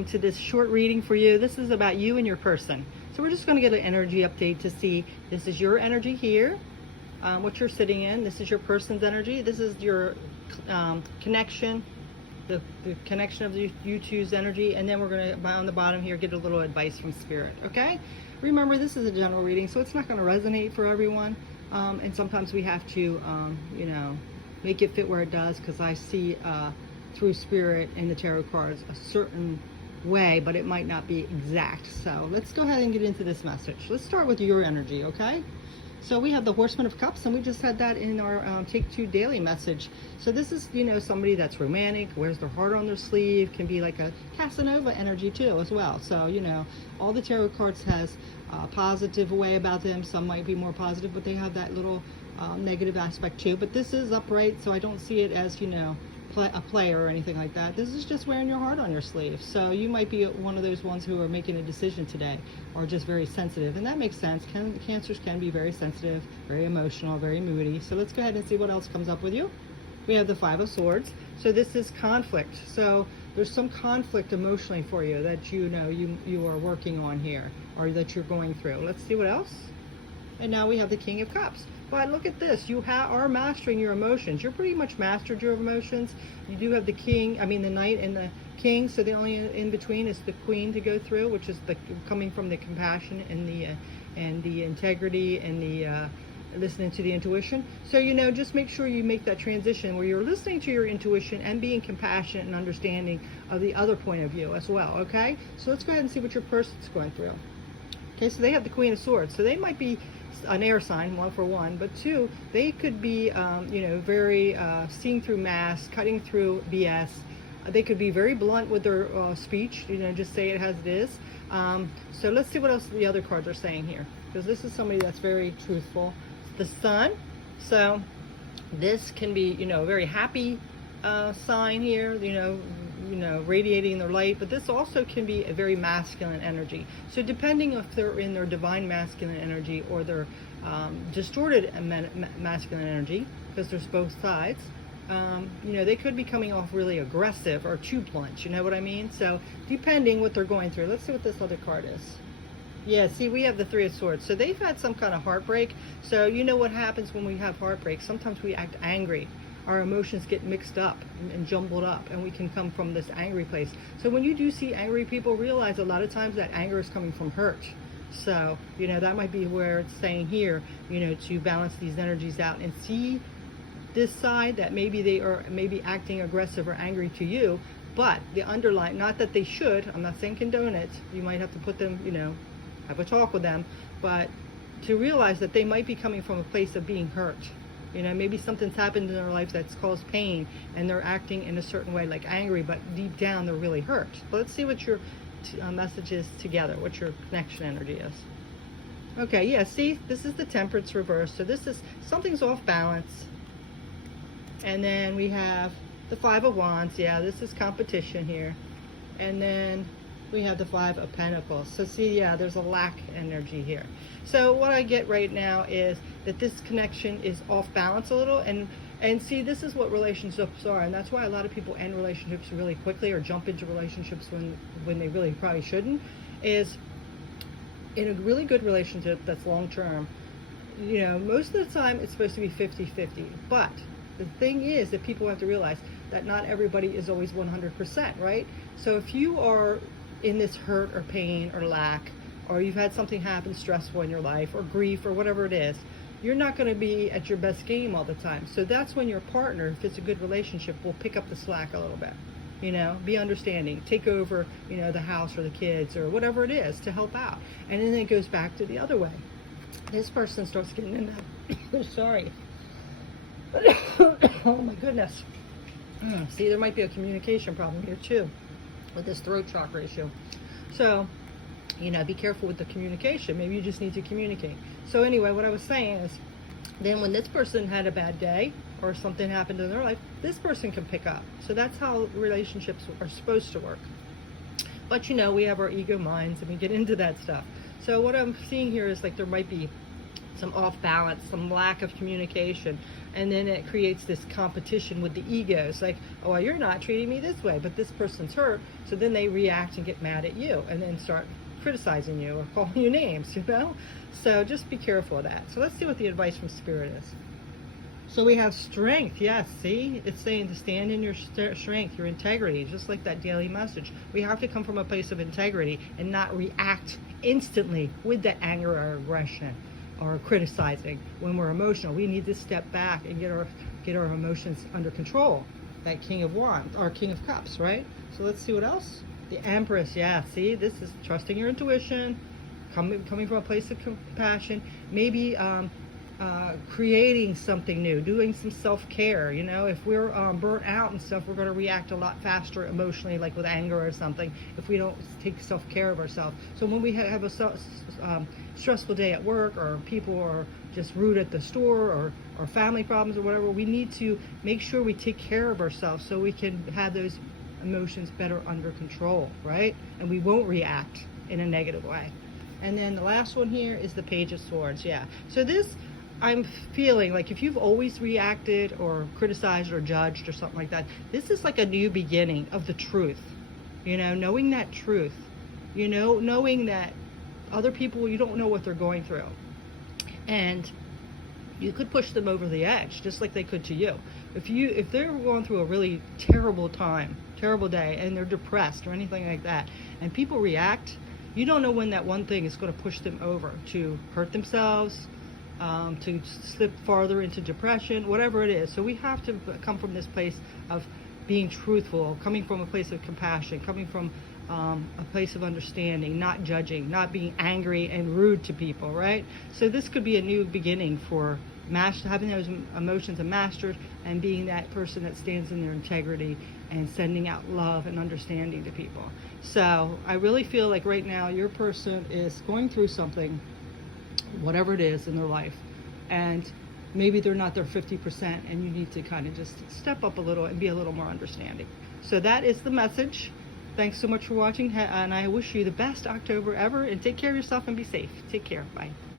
welcome to this short reading for you. This is about you and your person. So we're just going to get an energy update to see, this is your energy here, what you're sitting in. This is your person's energy. This is your connection, the connection of you two's energy. And then we're going to, on the bottom here, get a little advice from Spirit, okay? Remember, this is a general reading, so it's not going to resonate for everyone. And sometimes we have to, you know, make it fit where it does, because I see through Spirit and the tarot cards a certain way, but it might not be exact. So let's go ahead and get into this message. Let's start with your energy, okay? So we have the Horseman of Cups, and we just had that in our Take Two daily message. So this is, you know, somebody that's romantic, wears their heart on their sleeve, can be like a Casanova energy too as well. So, you know, all the tarot cards has a positive way about them. Some might be more positive, but they have that little negative aspect too. But this is upright, so I don't see it as, you know, a player or anything like that. This is just wearing your heart on your sleeve. So you might be one of those ones who are making a decision today, or just very sensitive, and that makes sense. Cancers can be very sensitive, very emotional, very moody. So let's go ahead and see what else comes up with you. We have the Five of Swords. So this is conflict. So there's some conflict emotionally for you that you know you are working on here, or that you're going through. Let's see what else. And now we have the King of Cups. But look at this, you are mastering your emotions. You're pretty much mastered your emotions. You do have the Knight and the King, so the only in between is the Queen to go through, which is coming from the compassion and the integrity and the listening to the intuition. So, you know, just make sure you make that transition where you're listening to your intuition and being compassionate and understanding of the other point of view as well, okay? So let's go ahead and see what your person's going through. Okay, so they have the Queen of Swords. So they might be an air sign, one for one, but two, they could be, you know, very seeing through masks, cutting through BS. They could be very blunt with their speech, you know, just say it as it is. So let's see what else the other cards are saying here, because this is somebody that's very truthful. The Sun. So this can be, you know, a very happy sign here, you know, radiating their light, but this also can be a very masculine energy. So depending if they're in their divine masculine energy or their distorted masculine energy, because there's both sides, you know, they could be coming off really aggressive or too blunt, you know what I mean? So depending what they're going through. Let's see what this other card is. Yeah, see, we have the Three of Swords. So they've had some kind of heartbreak. So you know what happens when we have heartbreak? Sometimes we act angry. Our emotions get mixed up and jumbled up, and we can come from this angry place. So when you do see angry people, realize a lot of times that anger is coming from hurt. So, you know, that might be where it's saying here, you know, to balance these energies out and see this side that maybe they are acting aggressive or angry to you, but the underlying, not that they should, I'm not saying condone it, you might have to put them, you know, have a talk with them, but to realize that they might be coming from a place of being hurt. You know, maybe something's happened in their life that's caused pain, and they're acting in a certain way, like angry, but deep down they're really hurt. But let's see what your message is together, what your connection energy is. Okay, yeah, see, this is the Temperance reverse. So this is, something's off balance. And then we have the Five of Wands. Yeah, this is competition here. And then we have the Five of Pentacles. So see, yeah, there's a lack energy here. So what I get right now is that this connection is off balance a little, and see, this is what relationships are, and that's why a lot of people end relationships really quickly or jump into relationships when they really probably shouldn't. Is in a really good relationship that's long term, you know, most of the time it's supposed to be 50-50, but the thing is that people have to realize that not everybody is always 100%, right? So if you are in this hurt or pain or lack, or you've had something happen stressful in your life, or grief, or whatever it is, you're not going to be at your best game all the time. So that's when your partner, if it's a good relationship, will pick up the slack a little bit. You know, be understanding, take over, you know, the house or the kids or whatever it is to help out. And then it goes back to the other way. This person starts getting in that. Sorry. Oh my goodness. See, there might be a communication problem here too with this throat chakra issue. So, you know, be careful with the communication. Maybe you just need to communicate. So anyway, what I was saying is, then when this person had a bad day or something happened in their life, this person can pick up. So that's how relationships are supposed to work. But you know, we have our ego minds and we get into that stuff. So what I'm seeing here is like there might be some off balance, some lack of communication, and then it creates this competition with the ego. It's like, oh, well, you're not treating me this way, but this person's hurt, so then they react and get mad at you and then start criticizing you or calling you names, you know? So just be careful of that. So let's see what the advice from Spirit is. So we have strength. Yes, see? It's saying to stand in your strength, your integrity, just like that daily message. We have to come from a place of integrity and not react instantly with that anger or aggression or criticizing. When we're emotional, we need to step back and get our emotions under control. That King of Wands, or King of Cups, right? So let's see what else. The Empress. Yeah, see? This is trusting your intuition, coming from a place of compassion, maybe creating something new, doing some self-care. You know, if we're burnt out and stuff, we're going to react a lot faster emotionally, like with anger or something, if we don't take self-care of ourselves. So when we have a stressful day at work, or people are just rude at the store, or family problems or whatever, we need to make sure we take care of ourselves so we can have those emotions better under control, right? And we won't react in a negative way. And then the last one here is the Page of Swords. Yeah. So this, I'm feeling like if you've always reacted or criticized or judged or something like that, this is like a new beginning of the truth. You know, knowing that truth. You know, knowing that other people, you don't know what they're going through. And you could push them over the edge, just like they could to you. If they're going through a really terrible time, terrible day, and they're depressed or anything like that, and people react, you don't know when that one thing is going to push them over to hurt themselves, to slip farther into depression, whatever it is. So we have to come from this place of being truthful, coming from a place of compassion, coming from a place of understanding, not judging, not being angry and rude to people, right? So this could be a new beginning for having those emotions mastered and being that person that stands in their integrity and sending out love and understanding to people. So I really feel like right now your person is going through something, whatever it is in their life, and maybe they're not their 50%, and you need to kind of just step up a little and be a little more understanding. So that is the message. Thanks so much for watching, and I wish you the best October ever, and take care of yourself and be safe. Take care. Bye.